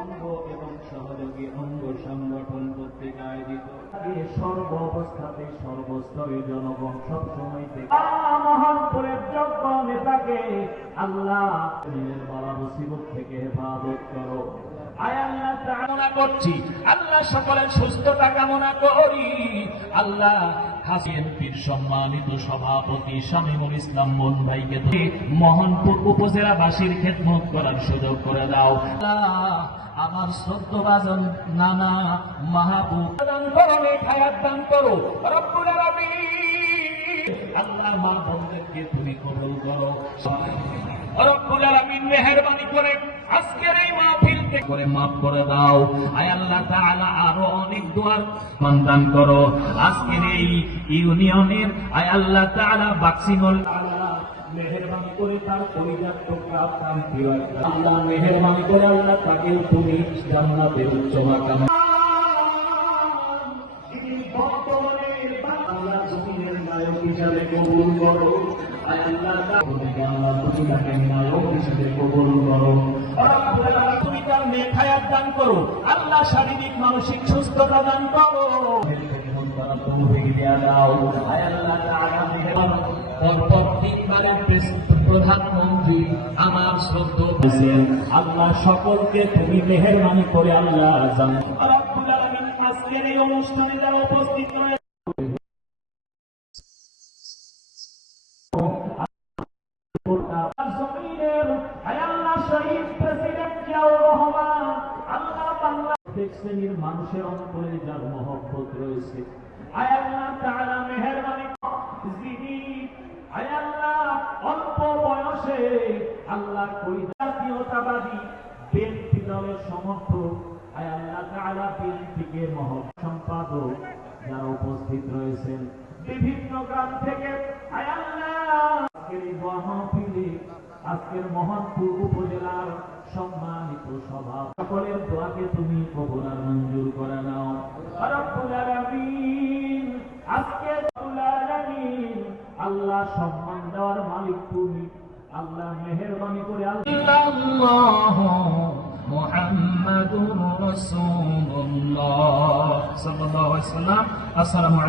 অঙ্গ এবং সহযোগী অঙ্গ সংগঠন কর্তৃক আয়োজিত সর্ব অবস্থাতে সর্বস্তরের জনগণ সবসময় মহানপুরের যোগ্য নেতাকে আল্লাহ বালা মুসিবত থেকে হেফাজত করো। কামনা করছি আল্লাহ সকলের সুস্থতা কামনা করি। আল্লাহ বিএনপির সম্মানিত সভাপতি শামীমুল ইসলাম মন ভাইকে মোহনপুর উপজেলাবাসীর খেদমত করার সুযোগ করে দাও। আমার শ্রদ্ধভাজন নানা মাহবুব দান করো, নেক দান করো রব্বুল আলামিন। আল্লাহ মা বোনদেরকে তুমি কবুল করো রব্বুল আলামিন। মেহেরবানি করে আজকের এই মাহফিল করে মাফ করে দাও। আয় আল্লাহ তাআলা আরো অনেক দোয়ার সন্ধান করো আজকের এই ইউনিয়নের। আয় আল্লাহ তাআলা বাক্সিমল মেহেরবানি করে তার পরিবার টুকরা আল্লাহ মেহেরবানি করে আল্লাহ তাকে তুমি জান্নাতের উচ্চ মাকাম আল্লাহ জমিনের নায়ক হিসাবে কবুল করো। আয় আল্লাহ তুমি তাকে নায়ক হিসাবে কবুল করো। তুমি তার নেক হায়াত দান করো। আল্লাহ শারীরিক মানসিক সুস্থতা দান করো। প্রধানমন্ত্রী আমার শ্রদ্ধা আল্লাহ সকলকে তুমি মেহেরবানি করে আল্লাহ আজকের এই অনুষ্ঠানে যারা উপস্থিত রয়েছে শ্রেণীর মানুষের অন্তরে যার মহব্বত রয়েছে আয় আল্লাহ তাআলা মেহেরবানি যিনি আয় আল্লাহ অল্প বয়সে আল্লাহ কোই জাতীয়তাবাদী বিএনপি দলের সমর্থক আয় আল্লাহ তাআলা বিএনপিকে সম্পাদক যারা উপস্থিত রয়েছেন বিভিন্ন গ্রাম থেকে আয় আল্লাহ আজকের এই মাহফিলে আজকের মোহনপুর উপজেলার সম্মানিত সভা সকলের দোয়াকে তুমি কবুল আর মঞ্জুর করে নাও রব্বুল আলামিন। আজকে রব্বুল আলামিন আল্লাহ সম্মান দেওয়ার মালিক তুমি। আল্লাহ মেহেরবানি করে আল্লাহ মুহাম্মাদুর রাসূলুল্লাহ সাল্লাল্লাহু আলাইহি ওয়াসাল্লাম। আসসালামু আলাইকুম।